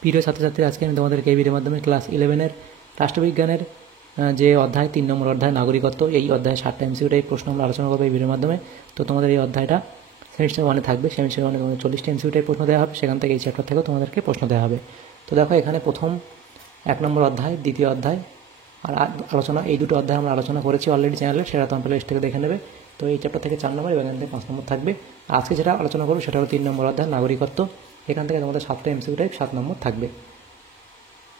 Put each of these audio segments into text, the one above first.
প্রিয় ছাত্রছাত্রী, আজকে আমি তোমাদেরকে এই ভিডিওর মাধ্যমে ক্লাস 11-এর রাষ্ট্রবিজ্ঞানের যে অধ্যায় 3 নম্বর অধ্যায় নাগরিকত্ব, এই অধ্যায়ে 7টা MCQ টাইপ প্রশ্ন আমরা আলোচনা করবো এই ভিডিওর মাধ্যমে। তো তোমাদের এই অধ্যায়টা সেমিস্টার 1-এ থাকবে। সেমিস্টার 1-এ তোমাদের 40টা MCQ টাইপ প্রশ্ন দেওয়া হবে, সেখান থেকে এই চ্যাপ্টার থেকেও তোমাদেরকে প্রশ্ন দেওয়া হবে। তো দেখো, এখানে প্রথম 1 নম্বর অধ্যায়, দ্বিতীয় অধ্যায় আর আলোচনা, এই দুটো অধ্যায় আমরা আলোচনা করেছি অলরেডি চ্যানেলে, সেটা তোমরা প্লেলিস্ট থেকে দেখে নেবে। তো এই চ্যাপ্টার থেকে 4 নম্বর এবং এখান থেকে 5 নম্বর থাকবে। আজকে যেটা আলোচনা করবো সেটা হলো 3 নম্বর অধ্যায় নাগরিকত্ব। এখান থেকে তোমাদের 7টা MCQ টাইপ 7 নম্বর থাকবে,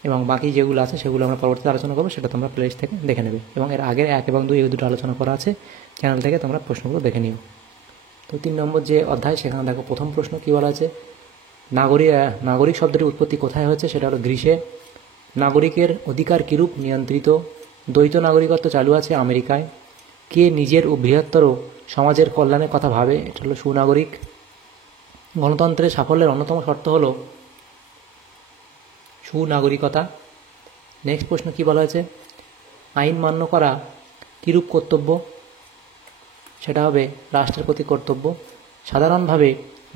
এবং বাকি যেগুলো আছে সেগুলো আমরা পরবর্তীতে আলোচনা করবো, সেটা তোমরা প্লেলিস্ট থেকে দেখে নেবে। এবং এর আগের 1 এবং 2 এই দুটো আলোচনা করা আছে, চ্যানেল থেকে তোমরা প্রশ্নগুলো দেখে নিও। তো 3 নম্বর যে অধ্যায়, সেখানে দেখো প্রথম প্রশ্ন কী বলা আছে, নাগরিক শব্দটির উৎপত্তি কোথায় হয়েছে, সেটা হলো গ্রিসে। নাগরিকের অধিকার কিরূপ নিয়ন্ত্রিত। দ্বৈত নাগরিকত্ব চালু আছে আমেরিকায়। কে নিজের ও বৃহত্তর সমাজের কল্যাণের কথা ভাবে, এটা হলো সুনাগরিক। গণতন্ত্রের সাফল্যের অন্যতম শর্ত হলো সুনাগরিকতা। নেক্সট প্রশ্ন কি বলা হয়েছে, আইন মান্য করা কিরূপ কর্তব্য, সেটা হবে রাষ্ট্রের প্রতি কর্তব্য। সাধারণভাবে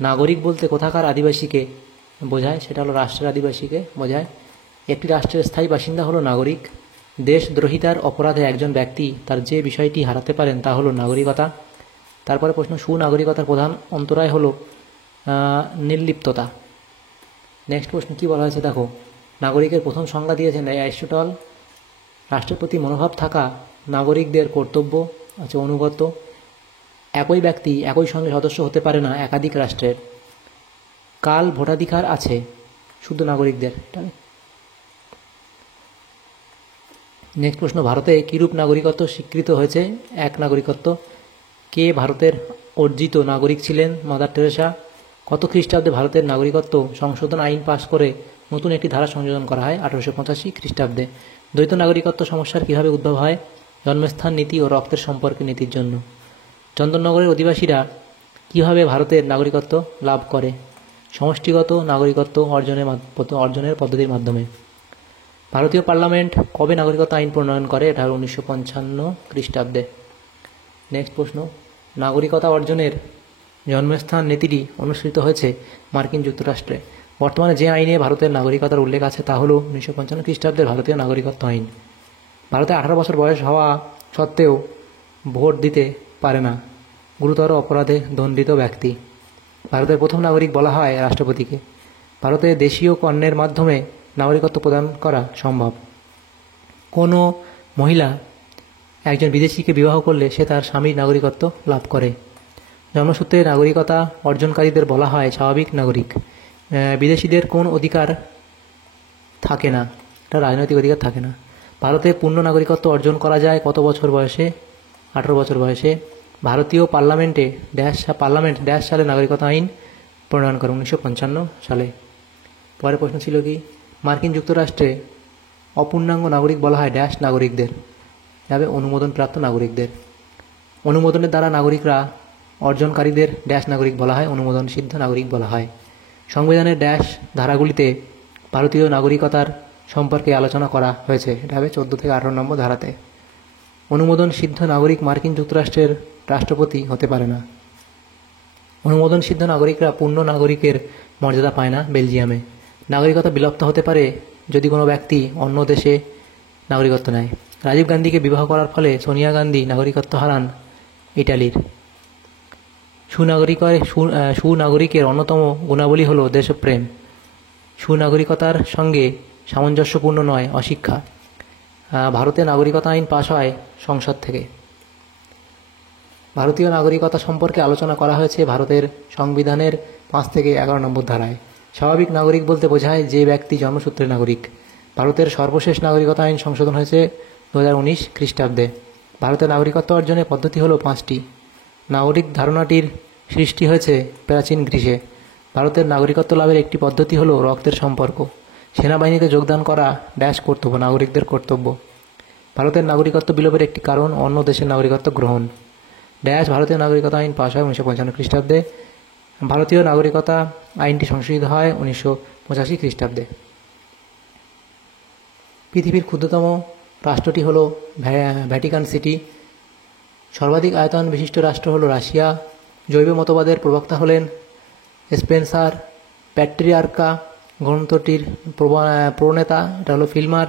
নাগরিক বলতে কোথাকার আদিবাসীকে বোঝায়, সেটা হলো রাষ্ট্রের আদিবাসীকে বোঝায়। একটি রাষ্ট্রের স্থায়ী বাসিন্দা হলো নাগরিক। দেশদ্রোহিতার অপরাধে একজন ব্যক্তি তার যে বিষয়টি হারাতে পারেন তা হলো নাগরিকতা। তারপরে প্রশ্ন, সুনাগরিকতার প্রধান অন্তরায় হলো নির্লিপ্ততা। নেক্সট প্রশ্ন কি বলা হয়েছে, দেখো, নাগরিকের প্রথম সংজ্ঞা দিয়েছেন অ্যারিস্টটল। রাষ্ট্রের প্রতি মনোভাব থাকা নাগরিকদের কর্তব্য আছে অনুগত। একই ব্যক্তি একই সঙ্গে সদস্য হতে পারে না একাধিক রাষ্ট্রের। কাল ভোটাধিকার আছে শুধু নাগরিকদের। নেক্সট প্রশ্ন, ভারতে কিরূপ নাগরিকত্ব স্বীকৃত হয়েছে, এক নাগরিকত্ব। কে ভারতের অর্জিত নাগরিক ছিলেন, মাদার টেরেসা। কত খ্রিস্টাব্দে ভারতের নাগরিকত্ব সংশোধন আইন পাশ করে নতুন একটি ধারা সংযোজন করা হয়, 1885 খ্রিস্টাব্দে। দ্বৈত নাগরিকত্ব সমস্যার কীভাবে উদ্ভব হয়, জন্মস্থান নীতি ও রক্তের সম্পর্কে নীতির জন্য। চন্দননগরের অধিবাসীরা কীভাবে ভারতের নাগরিকত্ব লাভ করে, সমষ্টিগত নাগরিকত্ব অর্জনের পদ্ধতির মাধ্যমে। ভারতীয় পার্লামেন্ট কবে নাগরিকত্ব আইন প্রণয়ন করে, এটা হল 1955 খ্রিস্টাব্দে। নেক্সট প্রশ্ন, নাগরিকতা অর্জনের জন্মস্থান নীতিটি অনুসৃত হয়েছে মার্কিন যুক্তরাষ্ট্রে। বর্তমানে যে আইনে ভারতের নাগরিকতার উল্লেখ আছে তা হল 1955 খ্রিস্টাব্দের ভারতীয় নাগরিকত্ব আইন। ভারতে 18 বছর বয়স হওয়া সত্ত্বেও ভোট দিতে পারে না গুরুতর অপরাধে দণ্ডিত ব্যক্তি। ভারতের প্রথম নাগরিক বলা হয় রাষ্ট্রপতিকে। ভারতে দেশীয় পণ্যের মাধ্যমে নাগরিকত্ব প্রদান করা সম্ভব। কোনো মহিলা একজন বিদেশিকে বিবাহ করলে সে তার স্বামীর নাগরিকত্ব লাভ করে। জন্মসূত্রে নাগরিকতা অর্জনকারীদের বলা হয় স্বাভাবিক নাগরিক। বিদেশিদের কোন অধিকার থাকে না, এটা রাজনৈতিক অধিকার থাকে না। ভারতে পূর্ণ নাগরিকত্ব অর্জন করা যায় কত বছর বয়সে, 18 বছর বয়সে। ভারতীয় পার্লামেন্ট সালে নাগরিকতা আইন প্রণয়ন করে 1955 সালে। পরের প্রশ্ন ছিল কি, মার্কিন যুক্তরাষ্ট্রে অপূর্ণাঙ্গ নাগরিক বলা হয় নাগরিকদের, যাবে অনুমোদনপ্রাপ্ত নাগরিকদের। অনুমোদনের দ্বারা নাগরিকরা অর্জনকারীদের নাগরিক বলা হয়, অনুমোদন সিদ্ধ নাগরিক বলা হয়। সংবিধানের ধারাগুলিতে ভারতীয় নাগরিকতার সম্পর্কে আলোচনা করা হয়েছে, এটা হবে 14 থেকে 18 নম্বর ধারাতে। অনুমোদন সিদ্ধ নাগরিক মার্কিন যুক্তরাষ্ট্রের রাষ্ট্রপতি হতে পারে না। অনুমোদন সিদ্ধ নাগরিকরা পূর্ণ নাগরিকের মর্যাদা পায় না বেলজিয়ামে। নাগরিকতা বিলুপ্ত হতে পারে যদি কোনো ব্যক্তি অন্য দেশে নাগরিকত্ব নেয়। রাজীব গান্ধীকে বিবাহ করার ফলে সোনিয়া গান্ধী নাগরিকত্ব হারান ইটালির। সুনাগরিকের অন্যতম গুণাবলী হল দেশপ্রেম। সুনাগরিকতার সঙ্গে সামঞ্জস্যপূর্ণ নয় অশিক্ষা। ভারতে নাগরিকতা আইন পাশ হয় সংসদ থেকে। ভারতীয় নাগরিকতা সম্পর্কে আলোচনা করা হয়েছে ভারতের সংবিধানের 5 থেকে 11 নম্বর ধারায়। স্বাভাবিক নাগরিক বলতে বোঝায় যে ব্যক্তি জন্মসূত্রে নাগরিক। ভারতের সর্বশেষ নাগরিকতা আইন সংশোধন হয়েছে 2019 খ্রিস্টাব্দে। ভারতের নাগরিকত্ব অর্জনের পদ্ধতি হলো 5টি। নাগরিক ধারণাটির সৃষ্টি হয়েছে প্রাচীন গ্রিসে। ভারতের নাগরিকত্ব লাভের একটি পদ্ধতি হলো রক্তের সম্পর্ক। সেনাবাহিনীতে যোগদান করা কর্তব্য, নাগরিকদের কর্তব্য। ভারতের নাগরিকত্ব বিলোপের একটি কারণ অন্য দেশের নাগরিকত্ব গ্রহণ। ভারতীয় নাগরিকতা আইন পাশ হয় 1955 খ্রিস্টাব্দে। ভারতীয় নাগরিকতা আইনটি সংশোধিত হয় 1985 খ্রিস্টাব্দে। পৃথিবীর ক্ষুদ্রতম রাষ্ট্রটি হলো ভ্যাটিকান সিটি। সর্বাধিক আয়তন বিশিষ্ট রাষ্ট্র হলো রাশিয়া। জৈব মতবাদের প্রবক্তা হলেন স্পেন্সার। প্যাট্রিয়ার্কা গ্রন্থটির প্রণেতা এটা হলো ফিল্মার।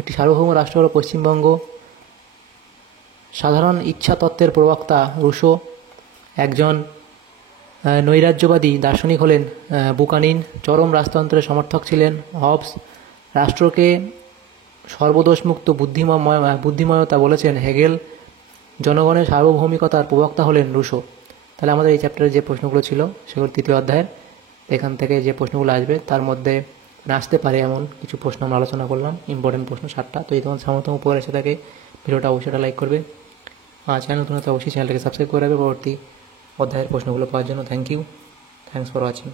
একটি সার্বভৌম রাষ্ট্র হলো পশ্চিমবঙ্গ। সাধারণ ইচ্ছা তত্ত্বের প্রবক্তা রুশো। একজন নৈরাজ্যবাদী দার্শনিক হলেন বুকানিন। চরম রাজতন্ত্রের সমর্থক ছিলেন হবস। রাষ্ট্রকে সর্বদোষমুক্ত বুদ্ধিময়তা বলেছেন হেগেল। জনগণের সার্বভৌমিকতার প্রবক্তা হলেন রুশো। তাহলে আমাদের এই চ্যাপ্টারে যে প্রশ্নগুলো ছিল সেগুলো তৃতীয় অধ্যায়ের, এখান থেকে যে প্রশ্নগুলো আসবে তার মধ্যে আসতে পারে এমন কিছু প্রশ্ন আমরা আলোচনা করলাম, ইম্পর্টেন্ট প্রশ্ন 7টা। তো এই তোমার সামর্থ্য উপকার এসে থাকে ভিডিওটা অবশ্যই লাইক করবে, চ্যানেল নতুন হলে অবশ্যই চ্যানেলটাকে সাবস্ক্রাইব করে রাখবে পরবর্তী অধ্যায়ের প্রশ্নগুলো পাওয়ার জন্য। Thanks for watching.